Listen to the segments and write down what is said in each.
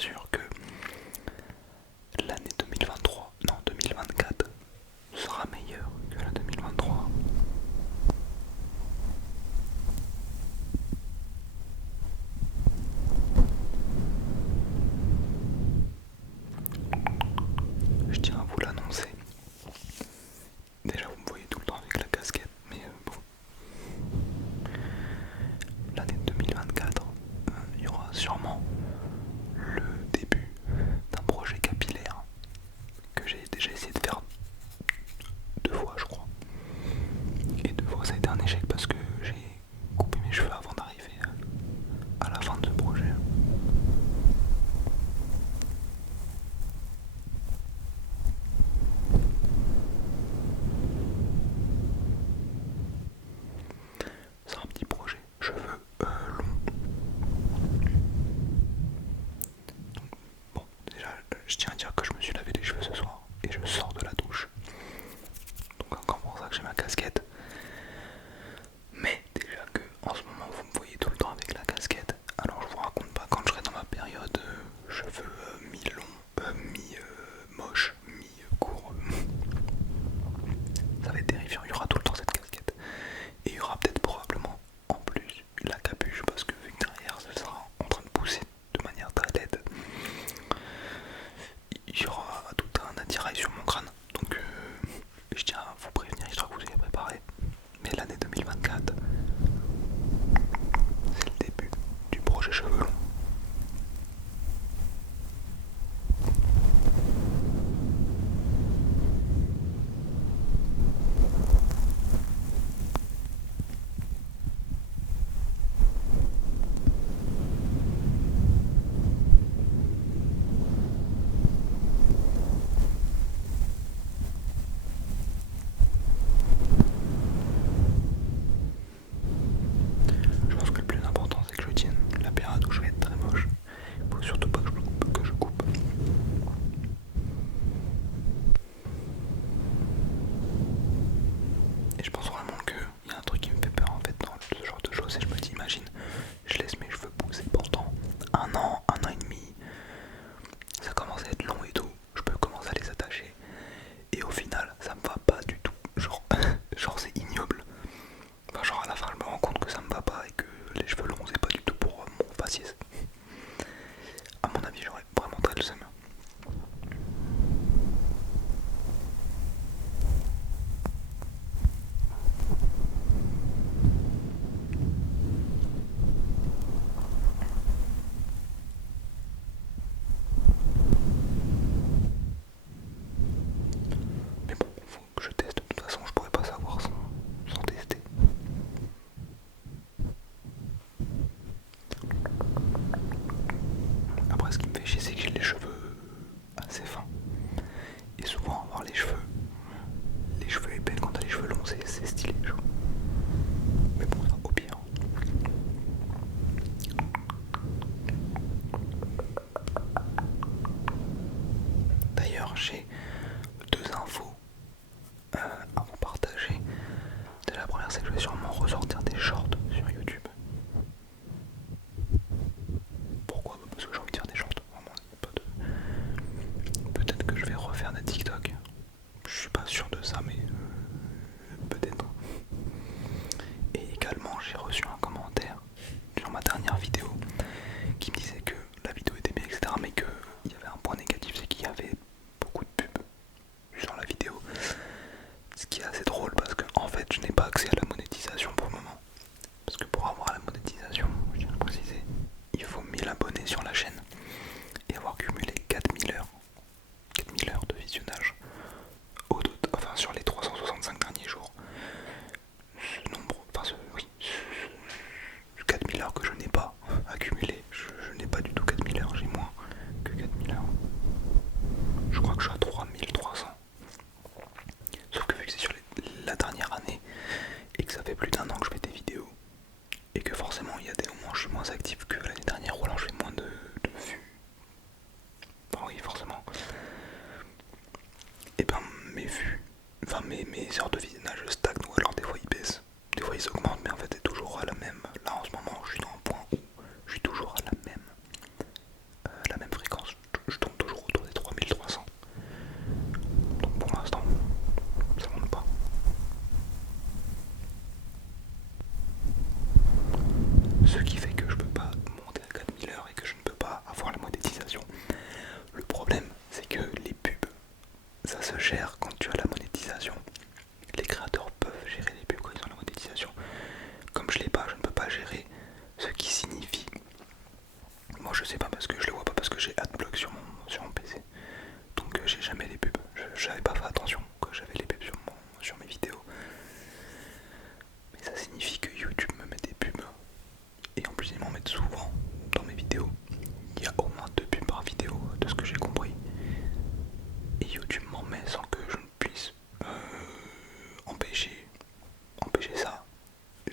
sûr que l'année 2023, non 2024, sera meilleure que la 2023. Je tiens à vous l'annoncer. Déjà vous me voyez tout le temps avec la casquette, mais bon. L'année 2024, il y aura sûrement le début d'un projet capillaire que j'ai déjà essayé de faire 2 fois je crois. Et 2 fois ça a été un échec parce que j'ai coupé mes cheveux avant d'arriver à la fin de ce projet. C'est un petit projet, cheveux longs. Bon, déjà, je tiens à dire que je me suis lavé les cheveux ce soir et je sors de la douche. Donc encore pour ça que j'ai ma casquette. Mais déjà que en ce moment vous me voyez tout le temps avec la casquette, alors je vous raconte pas quand je serai dans ma période cheveux mi-longs, mi-moches, mi-courts. Ça va être terrifiant, il y aura tout le temps cette casquette. Et il y aura peut-être probablement en plus la capuche parce que vu que derrière ce sera en train de pousser de manière très laide, il y aura tout un attirail sur mon crâne. Donc je tiens à vous prévenir histoire que vous ayez préparé. Mais l'année 2024, c'est le début du projet cheveux longs. Je pense que le plus important c'est que je tienne la période où je vais être très moche. Il faut surtout pas que je coupe. Et je pense vraiment qu'il y a un truc qui me fait peur en fait dans ce genre de choses. Et je me dis, imagine, je laisse mes cheveux pousser pendant un an et demi. Ça commence à être long et tout. Je peux commencer à les attacher. Et au final, ça me va pas du tout. Genre, genre c'est ignoble. Enfin, genre à la fin, je me rends compte que ça me va pas et que les cheveux longs, c'est pas du tout pour mon faciès. À mon avis, j'aurais vraiment très le seum. Mais bon, faut que je teste. De toute façon, je pourrais pas savoir sans tester. Après, ce qui me fait chier, c'est que j'ai les cheveux assez fins. Et souvent, avoir les cheveux épais quand t'as les cheveux longs, c'est stylé. Genre. Mais bon, ça, au pire. D'ailleurs, j'ai 2 infos à vous partager. La première, c'est que je vais sûrement ressortir des shorts sur YouTube. Pourquoi? Parce que j'ai envie de faire des shorts. Vraiment, y a pas de... Peut-être que je vais refaire des TikTok. Je suis pas sûr de ça, mais peut-être. Et également, j'ai reçu un commentaire sur ma dernière vidéo qui me disait que la vidéo était bien, etc. Mais qu'il y avait un point négatif, c'est qu'il y avait beaucoup de pubs sur la vidéo. Ce qui est assez drôle parce que en fait, je n'ai pas accès à la monétisation pour le moment. Parce que pour avoir la monétisation, je tiens à préciser, il faut 1000 abonnés sur la chaîne et avoir cumulé 4000 heures. 4000 heures de visionnage enfin, sur les 365 derniers jours. Ce nombre, enfin oui, 4000 heures que je n'ai pas accumulé. Je n'ai pas du tout 4000 heures, j'ai moins que 4000 heures. Je crois que je suis à 3300. Sauf que vu que c'est sur la dernière année et que ça fait plus d'1 an que je fais des vidéos et que forcément il y a des moments où je suis moins actif que l'année dernière ou alors je fais moins de vues. Bon oui forcément. Et ben mes vues, enfin mes heures de visionnage stagnent ou alors des fois ils baissent. Des fois ils augmentent mais en fait c'est toujours à la même. Là en ce moment je suis dans un point où je suis toujours à la même fréquence. ce qui fait que je peux pas monter à 4000 heures et que je ne peux pas avoir la monétisation. Le problème, c'est que les pubs, ça se gère quand tu as la monétisation. Les créateurs peuvent gérer les pubs quand ils ont la monétisation. Comme je l'ai pas, je ne peux pas gérer, ce qui signifie... Moi je sais pas parce que je le vois pas parce que j'ai Adblock sur mon PC. Donc j'ai jamais les pubs. J'avais pas fait attention que j'avais les pubs sur mes vidéos. Mais ça signifie que YouTube me met des pubs. Et en plus ils m'en mettent souvent dans mes vidéos. Il y a au moins 2 pubs par vidéo de ce que j'ai compris. Et YouTube m'en met sans que je ne puisse empêcher ça.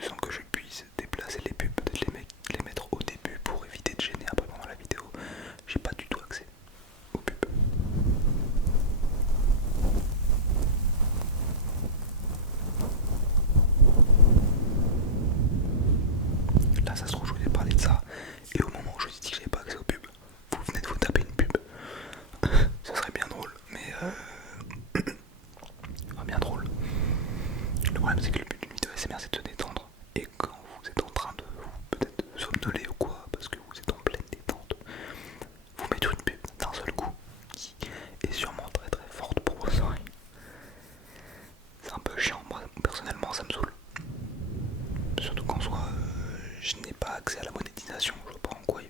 Sans que je puisse déplacer les pubs, peut-être les mettre au début pour éviter de gêner après pendant la vidéo. J'ai pas du tout accès aux pubs. Là ça se trouve je vous ai parlé de ça et au moment où je vous ai dit que j'avais pas accès aux pubs, vous venez de vous taper une pub. Ça serait bien drôle, mais enfin, bien drôle. Le problème c'est que le but d'une vidéo ASMR c'est de se détendre. Et quand vous êtes en train de peut-être somnoler ou quoi, parce que vous êtes en pleine détente, vous mettez une pub d'un seul coup qui est sûrement très très forte pour vos oreilles. C'est un peu chiant, moi personnellement ça me saoule. Surtout qu'en soi je n'ai pas accès à la monétisation, je vois pas en quoi